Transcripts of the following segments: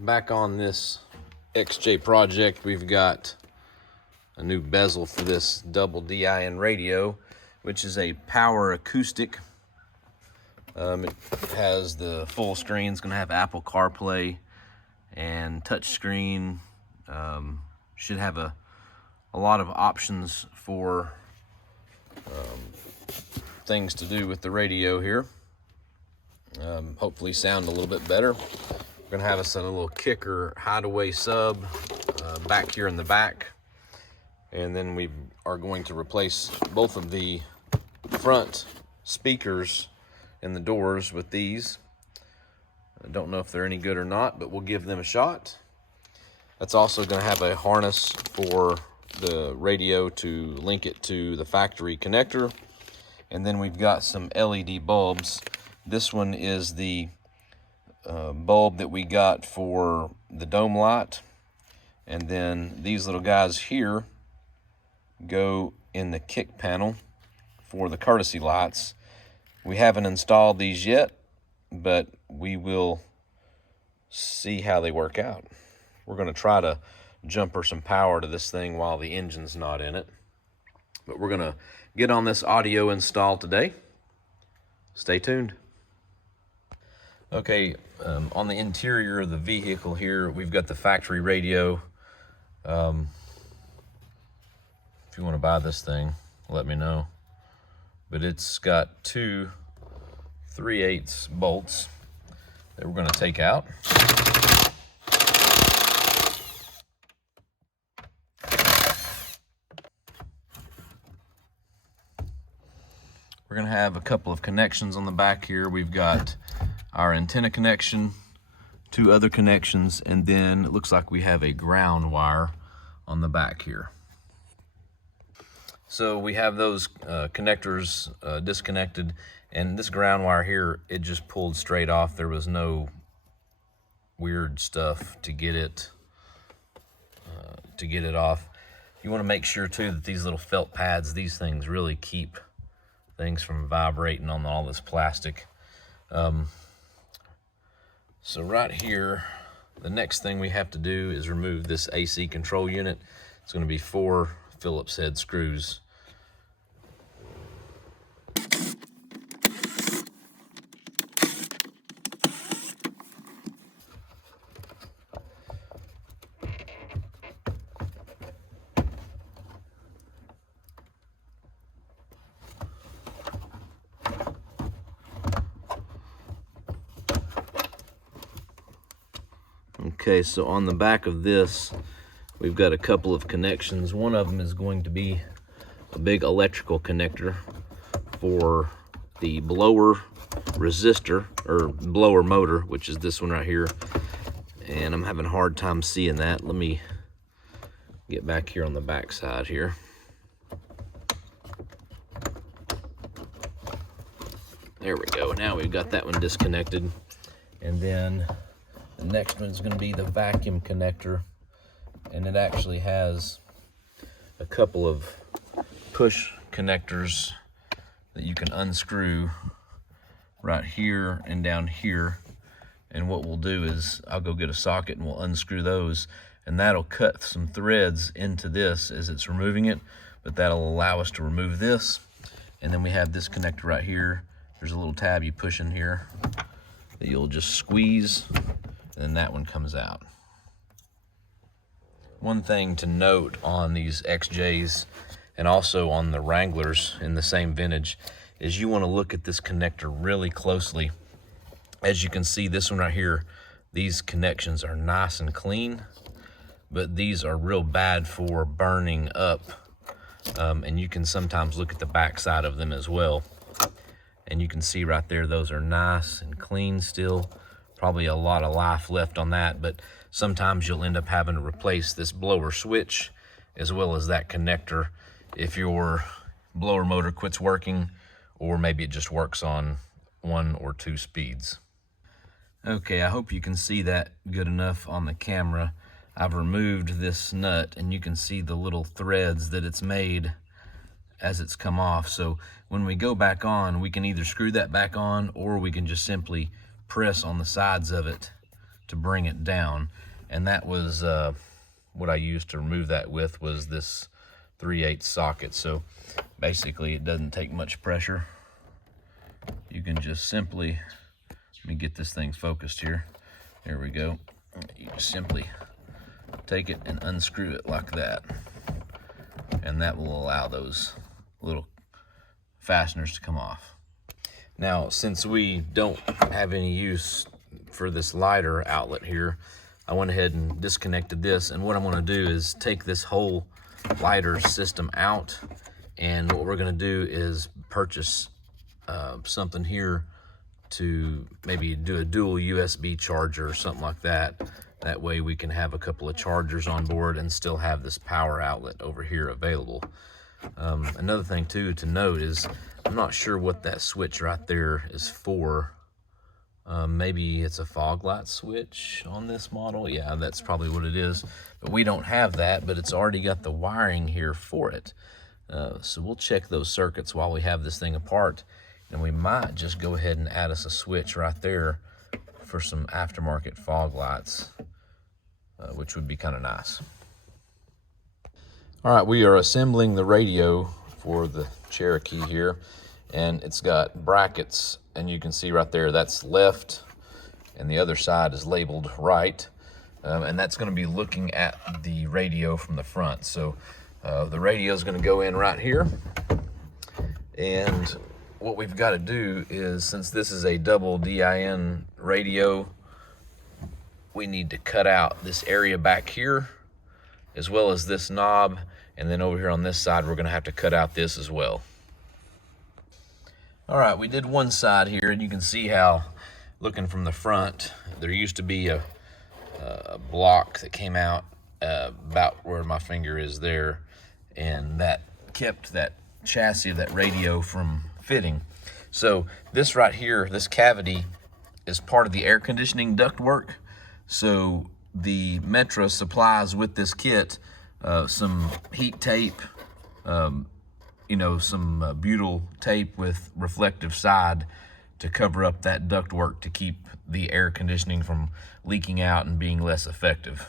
Back on this XJ project, we've got a new bezel for this double DIN radio, which is a power acoustic. It has the full screen. It's going to have Apple CarPlay and touch screen. Should have a lot of options for things to do with the radio here. Hopefully sound a little bit better. We're going to have us a little kicker hideaway sub back here in the back. And then we are going to replace both of the front speakers in the doors with these. I don't know if they're any good or not, but we'll give them a shot. That's also going to have a harness for the radio to link it to the factory connector. And then we've got some LED bulbs. This one is the bulb that we got for the dome light. And then these little guys here go in the kick panel for the courtesy lights. We haven't installed these yet, but we will see how they work out. We're going to try to jumper some power to this thing while the engine's not in it. But we're going to get on this audio install today. Stay tuned. Okay, on the interior of the vehicle here, we've got the factory radio. If you want to buy this thing, let me know. But it's got two 3/8 bolts that we're going to take out. We're going to have a couple of connections on the back here. We've got our antenna connection, two other connections, and then it looks like we have a ground wire on the back here. So we have those connectors disconnected, and this ground wire here, it just pulled straight off. There was no weird stuff to get it off. You want to make sure too that these little felt pads, these things really keep things from vibrating on all this plastic. So right here, the next thing we have to do is remove this AC control unit. It's going to be 4 Phillips head screws. Okay, so on the back of this, we've got a couple of connections. One of them is going to be a big electrical connector for the blower resistor, or blower motor, which is this one right here. And I'm having a hard time seeing that. Let me get back here on the back side here. There we go. Now we've got that one disconnected. And then the next one is going to be the vacuum connector, and it actually has a couple of push connectors that you can unscrew right here and down here. And what we'll do is I'll go get a socket and we'll unscrew those, and that'll cut some threads into this as it's removing it, but that'll allow us to remove this. And then we have this connector right here. There's a little tab you push in here that you'll just squeeze, and that one comes out. One thing to note on these XJs and also on the Wranglers in the same vintage is you want to look at this connector really closely. As you can see, this one right here, these connections are nice and clean, but these are real bad for burning up. And you can sometimes look at the back side of them as well. And you can see right there, those are nice and clean still. Probably a lot of life left on that, but sometimes you'll end up having to replace this blower switch as well as that connector if your blower motor quits working, or maybe it just works on 1 or 2 speeds. Okay, I hope you can see that good enough on the camera. I've removed this nut, and you can see the little threads that it's made as it's come off. So when we go back on, we can either screw that back on, or we can just simply press on the sides of it to bring it down. And that was what I used to remove that with, was this 3/8 socket. So basically it doesn't take much pressure. You can just simply, let me get this thing focused here. There we go. You just simply take it and unscrew it like that. And that will allow those little fasteners to come off. Now, since we don't have any use for this lighter outlet here, I went ahead and disconnected this, and what I'm going to do is take this whole lighter system out, and what we're going to do is purchase something here to maybe do a dual USB charger or something like that. That way we can have a couple of chargers on board and still have this power outlet over here available. Another thing too to note is, I'm not sure what that switch right there is for. Maybe it's a fog light switch on this model. Yeah, that's probably what it is. But we don't have that, but it's already got the wiring here for it. So we'll check those circuits while we have this thing apart. And we might just go ahead and add us a switch right there for some aftermarket fog lights, which would be kind of nice. All right, we are assembling the radio for the Cherokee here, and it's got brackets, and you can see right there that's left and the other side is labeled right, and that's going to be looking at the radio from the front. So the radio is going to go in right here, and what we've got to do is, since this is a double DIN radio, we need to cut out this area back here as well as this knob, and then over here on this side we're going to have to cut out this as well. All right, we did one side here, and you can see how, looking from the front, there used to be a block that came out about where my finger is there, and that kept that chassis of that radio from fitting. So this right here, this cavity, is part of the air conditioning ductwork. So the Metra supplies with this kit some heat tape, you know, some butyl tape with reflective side to cover up that ductwork to keep the air conditioning from leaking out and being less effective.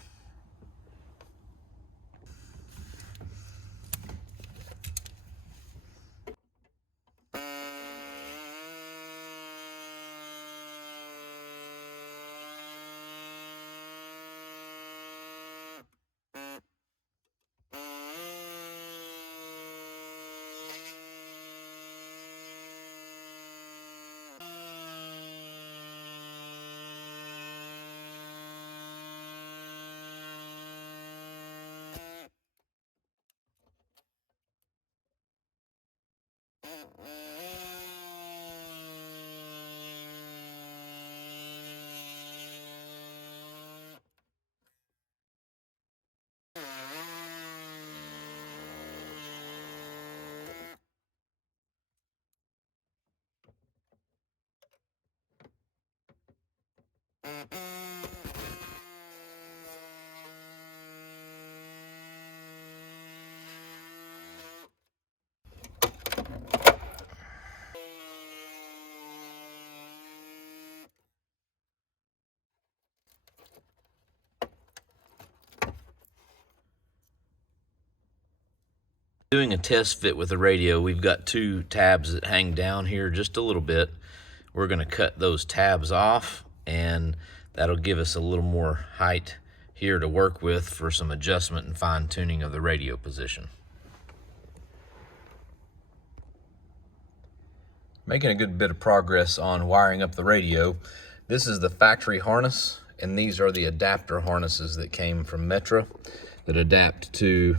Doing a test fit with the radio, we've got two tabs that hang down here just a little bit. We're going to cut those tabs off, and that'll give us a little more height here to work with for some adjustment and fine tuning of the radio position. Making a good bit of progress on wiring up the radio. This is the factory harness, and these are the adapter harnesses that came from Metra that adapt to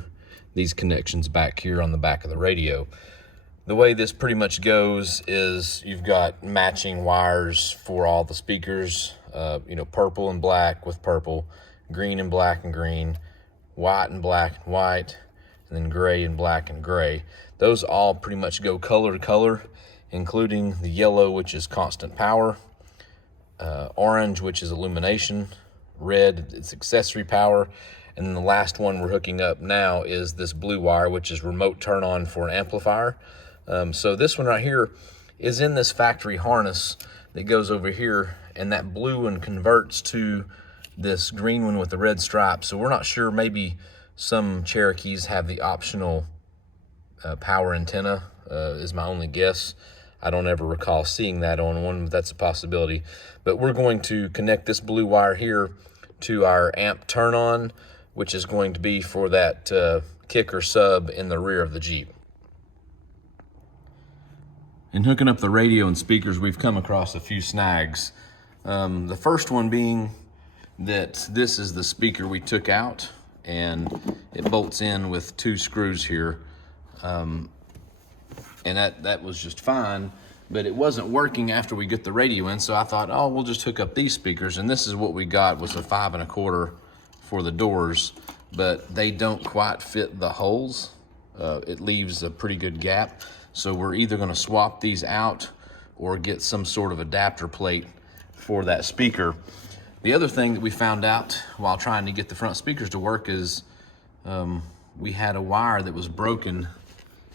these connections back here on the back of the radio. The way this pretty much goes is you've got matching wires for all the speakers, you know, purple and black with purple, green and black and green, white and black and white, and then gray and black and gray. Those all pretty much go color to color, including the yellow, which is constant power, orange, which is illumination, red, it's accessory power, and then the last one we're hooking up now is this blue wire, which is remote turn on for an amplifier. So this one right here is in this factory harness that goes over here, and that blue one converts to this green one with the red stripe. So we're not sure, maybe some Cherokees have the optional power antenna, is my only guess. I don't ever recall seeing that on one, but that's a possibility. But we're going to connect this blue wire here to our amp turn on, which is going to be for that kicker sub in the rear of the Jeep. In hooking up the radio and speakers, we've come across a few snags. The first one being that this is the speaker we took out, and it bolts in with 2 screws here. And that was just fine, but it wasn't working after we get the radio in, so I thought, oh, we'll just hook up these speakers, and this is what we got, was a 5 1/4 for the doors, but they don't quite fit the holes. It leaves a pretty good gap, so we're either gonna swap these out or get some sort of adapter plate for that speaker. The other thing that we found out while trying to get the front speakers to work is we had a wire that was broken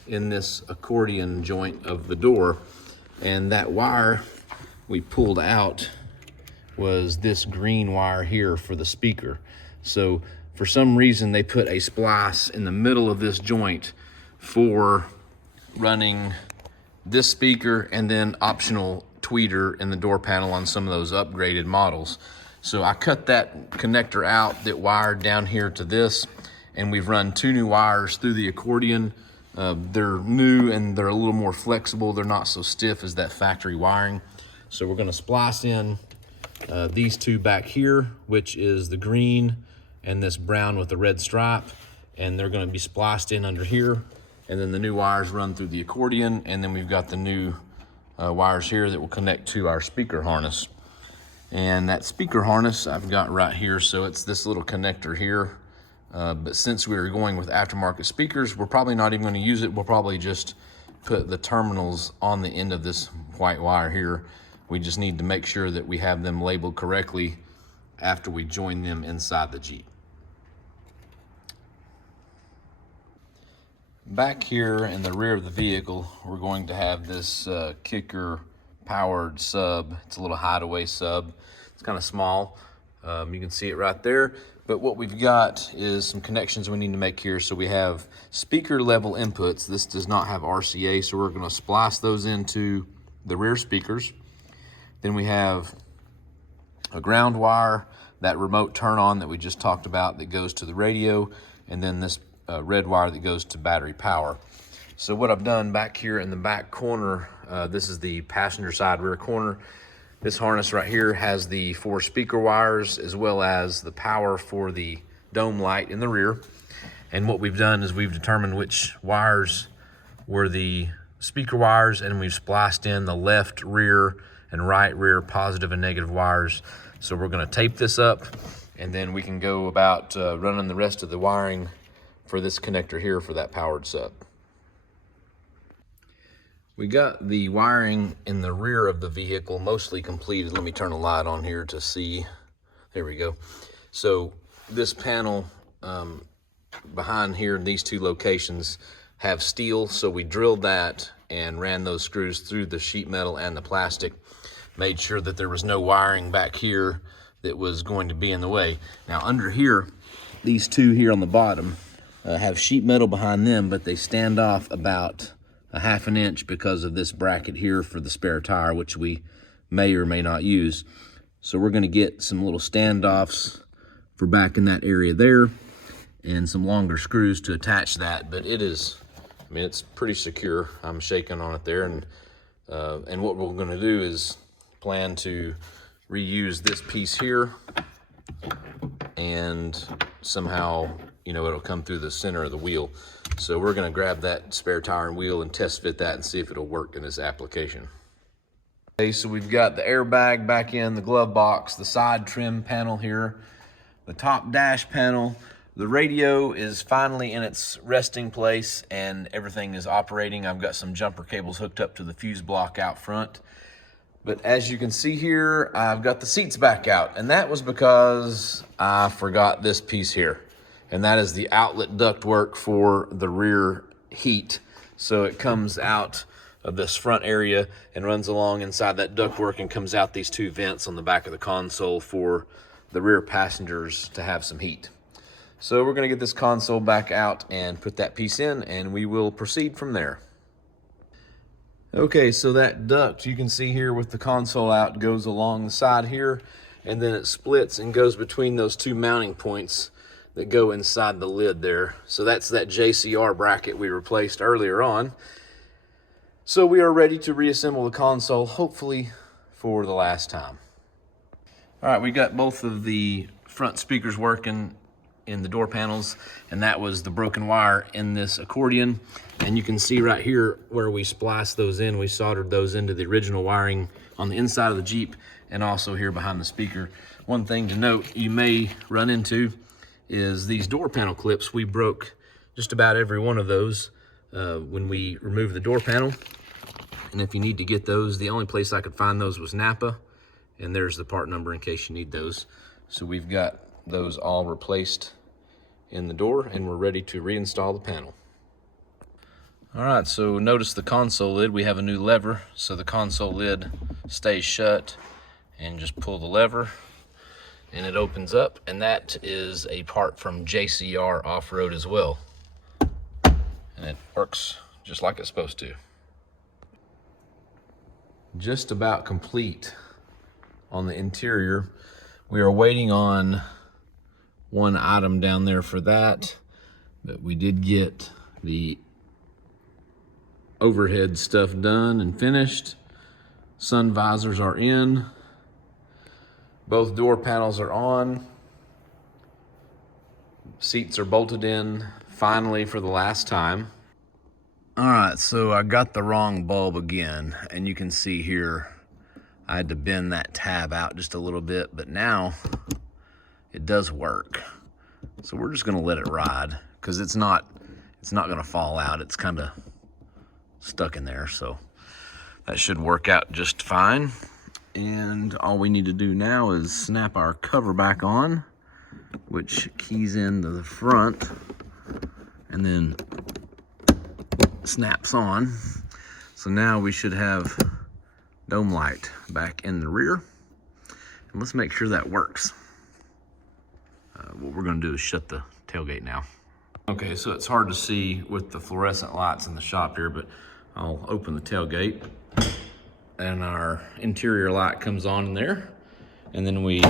in this accordion joint of the door, and that wire we pulled out was this green wire here for the speaker. So for some reason they put a splice in the middle of this joint for running this speaker and then optional tweeter in the door panel on some of those upgraded models. So I cut that connector out that wired down here to this, and we've run 2 new wires through the accordion. They're new and they're a little more flexible. They're not so stiff as that factory wiring. So we're gonna splice in these 2 back here, which is the green and this brown with the red stripe, and they're gonna be spliced in under here. And then the new wires run through the accordion, and then we've got the new wires here that will connect to our speaker harness. And that speaker harness I've got right here, so it's this little connector here. But since we were going with aftermarket speakers, we're probably not even going to use it. We'll probably just put the terminals on the end of this white wire here. We just need to make sure that we have them labeled correctly after we join them inside the Jeep. Back here in the rear of the vehicle, we're going to have this kicker powered sub. It's a little hideaway sub. It's kind of small. You can see it right there. But what we've got is some connections we need to make here. So we have speaker level inputs. This does not have RCA, so we're gonna splice those into the rear speakers. Then we have a ground wire, that remote turn on that we just talked about that goes to the radio, and then this red wire that goes to battery power. So what I've done back here in the back corner, this is the passenger side rear corner. This harness right here has the 4 speaker wires as well as the power for the dome light in the rear. And what we've done is we've determined which wires were the speaker wires, and we've spliced in the left rear and right rear positive and negative wires. So we're gonna tape this up, and then we can go about running the rest of the wiring for this connector here for that powered sub. We got the wiring in the rear of the vehicle mostly completed. Let me turn the light on here to see. There we go. So this panel behind here in these 2 locations have steel. So we drilled that and ran those screws through the sheet metal and the plastic, made sure that there was no wiring back here that was going to be in the way. Now under here, these 2 here on the bottom have sheet metal behind them, but they stand off about a 1/2 inch because of this bracket here for the spare tire, which we may or may not use. So we're gonna get some little standoffs for back in that area there, and some longer screws to attach that. But it is, I mean, it's pretty secure. I'm shaking on it there, and what we're gonna do is plan to reuse this piece here, and somehow, you know, it'll come through the center of the wheel. So we're gonna grab that spare tire and wheel and test fit that and see if it'll work in this application. Okay, so we've got the airbag back in the glove box, the side trim panel here, the top dash panel. The radio is finally in its resting place and everything is operating. I've got some jumper cables hooked up to the fuse block out front. But as you can see here, I've got the seats back out, and that was because I forgot this piece here. And that is the outlet ductwork for the rear heat. So it comes out of this front area and runs along inside that ductwork and comes out these 2 vents on the back of the console for the rear passengers to have some heat. So we're gonna get this console back out and put that piece in, and we will proceed from there. Okay, so that duct you can see here with the console out goes along the side here, and then it splits and goes between those two mounting points that go inside the lid there. So that's that JCR bracket we replaced earlier on. So we are ready to reassemble the console, hopefully for the last time. All right, we got both of the front speakers working in the door panels, and that was the broken wire in this accordion. And you can see right here where we spliced those in, we soldered those into the original wiring on the inside of the Jeep and also here behind the speaker. One thing to note you may run into is these door panel clips. We broke just about every one of those when we removed the door panel. And if you need to get those, the only place I could find those was Napa, and there's the part number in case you need those. So we've got those all replaced in the door, and we're ready to reinstall the panel. All right, so notice the console lid. We have a new lever, so the console lid stays shut, and just pull the lever and it opens up, and that is a part from JCR Off-Road as well. And it works just like it's supposed to. Just about complete on the interior. We are waiting on one item down there for that, but we did get the overhead stuff done and finished. Sun visors are in. Both door panels are on. Seats are bolted in finally for the last time. All right, so I got the wrong bulb again, and you can see here I had to bend that tab out just a little bit, but now it does work. So we're just gonna let it ride because it's not gonna fall out. It's kind of stuck in there, so that should work out just fine. And all we need to do now is snap our cover back on, which keys into the front and then snaps on. So now we should have dome light back in the rear. And let's make sure that works. What we're gonna do is shut the tailgate now. Okay, so it's hard to see with the fluorescent lights in the shop here, but I'll open the tailgate and our interior light comes on in there, and then we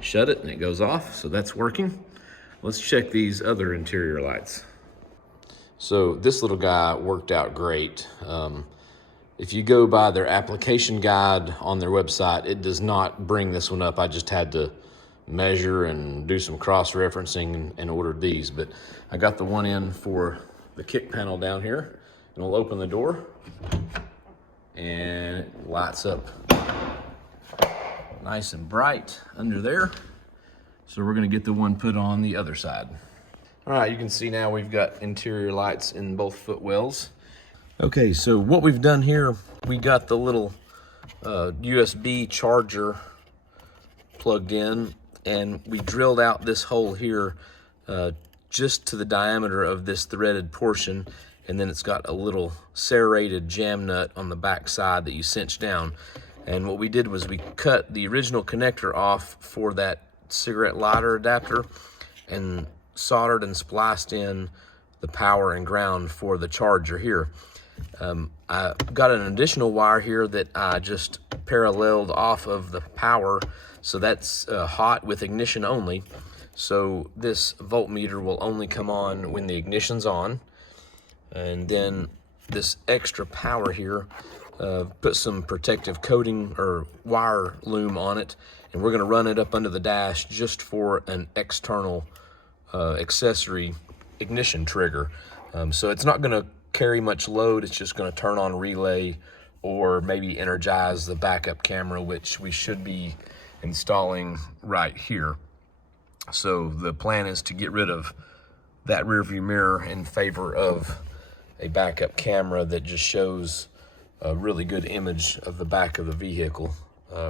shut it and it goes off, so that's working. Let's check these other interior lights. So this little guy worked out great. If you go by their application guide on their website, it does not bring this one up. I just had to measure and do some cross-referencing and ordered these, but I got the one in for the kick panel down here, and we'll open the door and it lights up nice and bright under there. So we're gonna get the one put on the other side. All right, you can see now we've got interior lights in both footwells. Okay, so what we've done here, we got the little USB charger plugged in, and we drilled out this hole here just to the diameter of this threaded portion, and then it's got a little serrated jam nut on the back side that you cinch down. And what we did was we cut the original connector off for that cigarette lighter adapter and soldered and spliced in the power and ground for the charger here. I got an additional wire here that I just paralleled off of the power, so that's hot with ignition only. So this voltmeter will only come on when the ignition's on. And then this extra power here, put some protective coating or wire loom on it, and we're gonna run it up under the dash just for an external accessory ignition trigger. So it's not gonna carry much load, it's just gonna turn on relay or maybe energize the backup camera, which we should be installing right here. So the plan is to get rid of that rear view mirror in favor of a backup camera that just shows a really good image of the back of the vehicle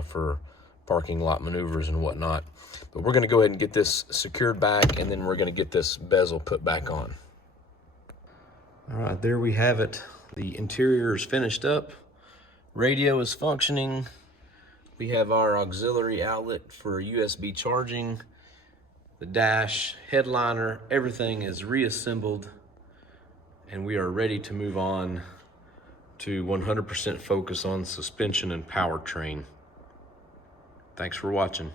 for parking lot maneuvers and whatnot. But we're gonna go ahead and get this secured back, and then we're gonna get this bezel put back on. All right, there we have it. The interior is finished up. Radio is functioning. We have our auxiliary outlet for USB charging, the dash, headliner, everything is reassembled, and we are ready to move on to 100% focus on suspension and powertrain. Thanks for watching.